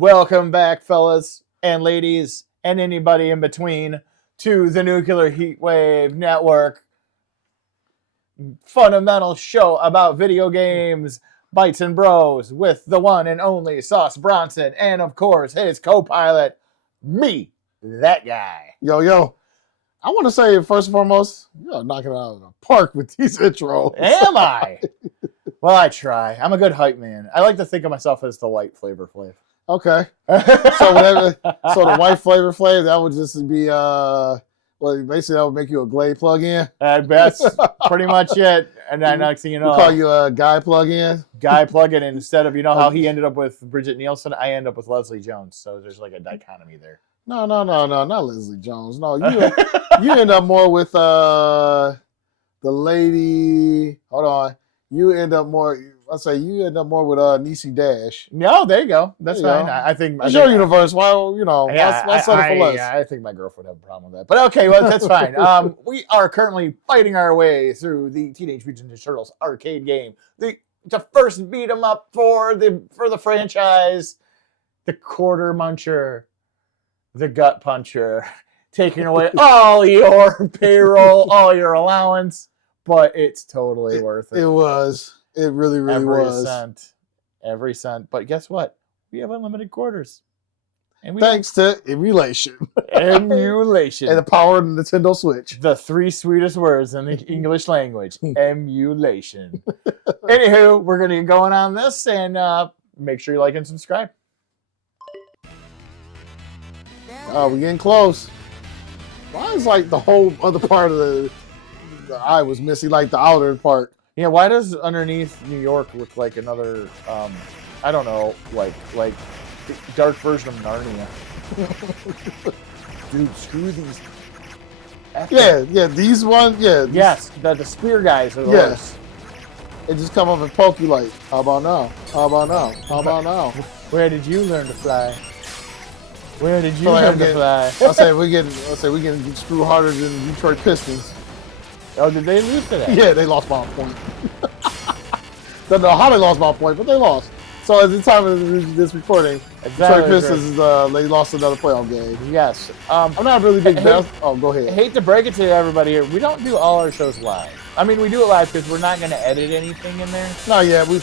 Welcome back, fellas and ladies, and anybody in between, to the Nuclear Heatwave Network fundamental show about video games, Bytes and Bros, with the one and only Sauce Bronson, and of course, his co-pilot, me, that guy. Yo. I want to say, first and foremost, you're knocking it out of the park with these intros. Am I? Well, I try. I'm a good hype man. I like to think of myself as the white Flavor Flav. Okay. So the white Flavor Flav, that would just be basically that would make you a Glade plug-in. That's pretty much it. And then next thing you know, we call you a guy plug-in. Guy plug-in, and instead of how he ended up with Bridget Nielsen, I end up with Leslie Jones. So there's like a dichotomy there. No, not Leslie Jones. No, you end up more with the lady. Hold on. You end up more with Niecy Dash. No, there you go. That's fine. I think it's your universe. Why why settle for less? Yeah, I think my girlfriend would have a problem with that. But okay, well, that's fine. We are currently fighting our way through the Teenage Mutant Ninja Turtles arcade game. The first beat 'em up for the franchise, the quarter muncher, the gut puncher, taking away all your payroll, all your allowance, but it's totally worth it. It was. It really was. Every cent. But guess what? We have unlimited quarters. And thanks to emulation. Emulation. And the power of the Nintendo Switch. The three sweetest words in the English language. Emulation. Anywho, we're going to get going on this, and make sure you like and subscribe. We're getting close. Why is like the whole other part of the eye was missing, like the outer part? Yeah, why does underneath New York look like another, I don't know, like dark version of Narnia? Dude, screw these. Yeah, these ones, yeah. Yes, the spear guys are worse. They just come up and poke you like, how about now? How about now? How about now? Where did you learn to fly? Where did you learn to fly? I'll say we getting screwed harder than the Detroit Pistons. Oh, did they lose to that? Yeah, they lost by a point. Don't know how they lost by a point, but they lost. So at the time of this recording, Detroit Pistons they lost another playoff game. Yes. I'm not really big fan. Oh, go ahead. I hate to break it to everybody here. We don't do all our shows live. I mean, we do it live because we're not going to edit anything in there. No, yeah, we'll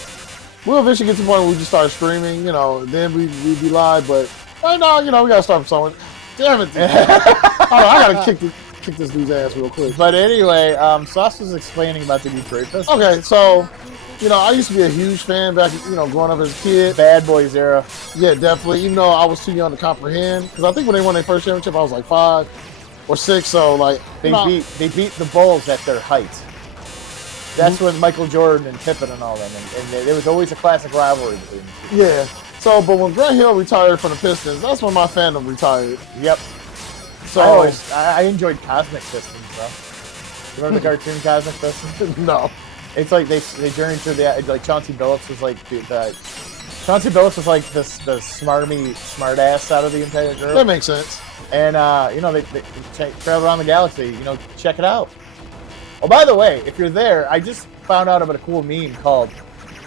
eventually get to the point where we just start streaming. Then we'd be live. But right now, we got to start from somewhere. Damn it! I got to kick this dude's ass real quick. But anyway, Sauce was explaining about the Detroit Pistons. Okay, so, I used to be a huge fan back, growing up as a kid. Bad Boys era. Yeah, definitely. Even though I was too young to comprehend. Because I think when they won their first championship, I was like 5 or 6. So, like, they beat the Bulls at their height. That's when Michael Jordan and Pippen and all them. And there was always a classic rivalry between them. Yeah. So, but when Grant Hill retired from the Pistons, that's when my fandom retired. Yep. So I enjoyed Cosmic Pistons, though. Remember the cartoon Cosmic Pistons? No. It's like they journeyed through Chauncey Billups was like Chauncey Billups was like the smart ass out of the entire group. That makes sense. And they travel around the galaxy. Check it out. Oh, by the way, if you're there, I just found out about a cool meme called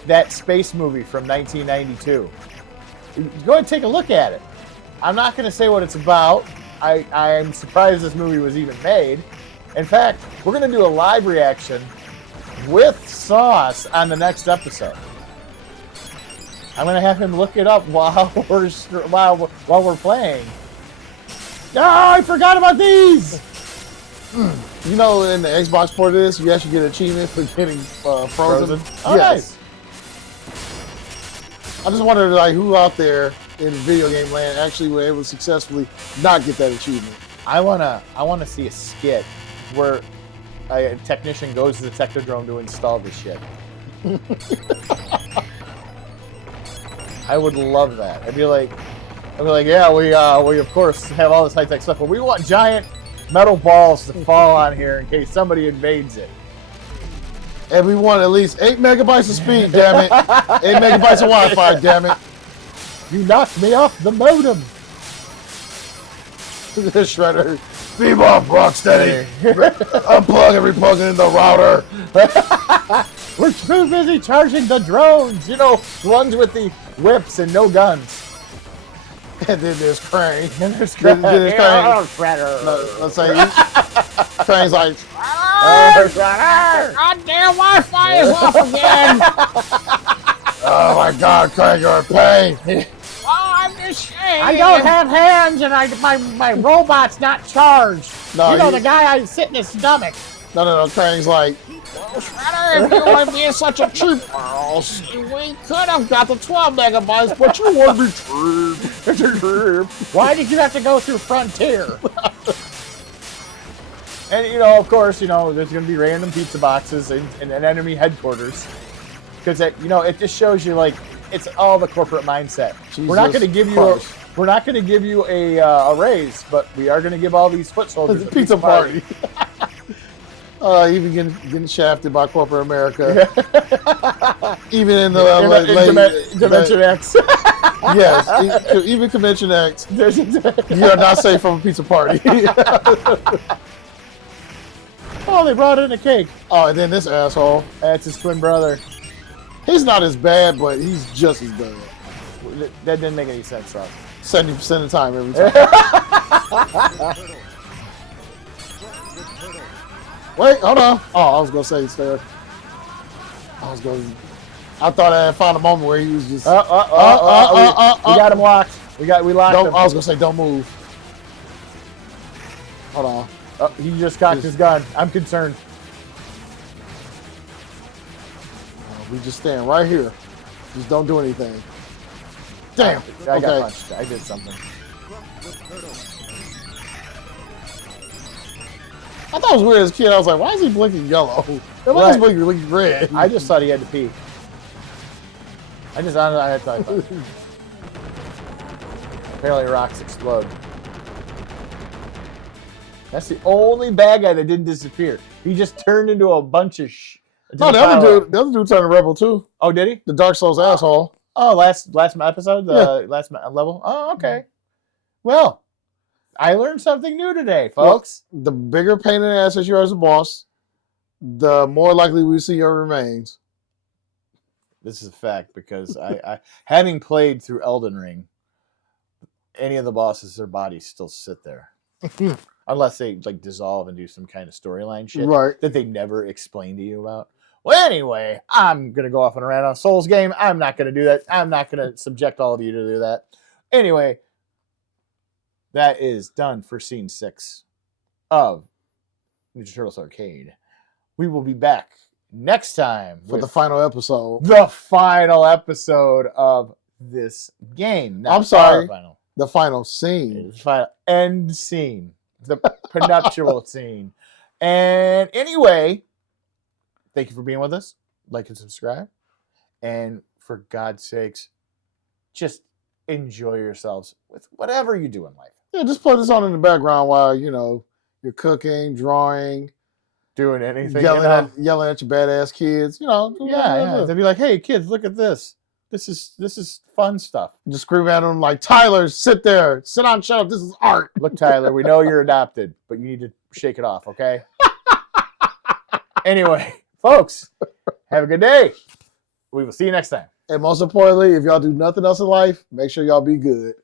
That Space Movie from 1992. Go ahead and take a look at it. I'm not going to say what it's about. I'm surprised this movie was even made. In fact, we're going to do a live reaction with Sauce on the next episode. I'm going to have him look it up while we're playing. Oh, I forgot about these! In the Xbox port of this, you actually get an achievement for getting frozen. Oh, yes. Nice. I just wondered, who out there in video game land actually were able to successfully not get that achievement. I wanna see a skit where a technician goes to the Technodrome to install this shit. I would love that. I'd be like, yeah, we of course have all this high tech stuff, but we want giant metal balls to fall on here in case somebody invades it. And we want at least 8 megabytes of speed, damn it. 8 megabytes of Wi-Fi, damn it. You knocked me off the modem. Shredder. Beam off, Rocksteady. Unplug every plug in the router. We're too busy charging the drones. The ones with the whips and no guns. And then there's Crane. And there's Then there's Crane. Shredder. No, let's say Crane's like, Shredder. Goddamn Wi-Fi is off again. oh my God, Crane, you're in pain. Oh, I'm just saying. I don't have hands, and my robot's not charged. No, you know the guy I sit in his stomach. No. Crane's like, Shredder, if you want to be such a cheap girl, we could have got the 12 megabytes, but you want to be cheap. Why did you have to go through Frontier? And, you know, of course, you know, there's going to be random pizza boxes in an enemy headquarters. Because, you know, it just shows you, like, it's all the corporate mindset. We're not going to give you we're not going to give you a raise, but we are going to give all these foot soldiers a pizza party. Even getting shafted by corporate America. Even in the Dimension X. Yes, even Convention X. You are not safe from a pizza party. Oh, they brought in a cake. Oh, and then this asshole. That's his twin brother. He's not as bad, but he's just as bad. That didn't make any sense, though. 70% of the time, every time. Wait, hold on. Oh, I was gonna say, sir. I thought I had found a moment where he was just. We got him locked. We locked him. I was gonna say, don't move. Hold on. Oh, he just cocked his gun. I'm concerned. We just stand right here. Just don't do anything. Damn. I got punched. I did something. I thought it was weird as a kid. I was like, why is he blinking yellow? It was blinking red. I just thought he had to pee. I thought. Apparently rocks explode. That's the only bad guy that didn't disappear. He just turned into a bunch of No, the other dude turned a rebel too. Oh, did he? The Dark Souls asshole. Oh, last episode? Last level? Oh, okay. Well, I learned something new today, folks. Well, the bigger pain in the ass that you are as a boss, the more likely we see your remains. This is a fact because I having played through Elden Ring, any of the bosses, their bodies still sit there. Unless they like dissolve and do some kind of storyline shit that they never explain to you about. Well, anyway, I'm going to go off on a rant on Souls game. I'm not going to do that. I'm not going to subject all of you to do that. Anyway, that is done for Scene 6 of Ninja Turtles Arcade. We will be back next time for the final episode. The final episode of this game. I'm sorry. The final scene. The final end scene. The prenuptial scene. And anyway, thank you for being with us. Like and subscribe. And for God's sakes, just enjoy yourselves with whatever you do in life. Yeah, just put this on in the background while, you're cooking, drawing, doing anything. Yelling at your badass kids. Yeah. They'd be like, hey, kids, look at this. This is fun stuff. Just scream at them like, Tyler, sit there. Sit down, shut up. This is art. Look, Tyler, we know you're adopted, but you need to shake it off, okay? Anyway, folks, have a good day. We will see you next time. And most importantly, if y'all do nothing else in life, make sure y'all be good.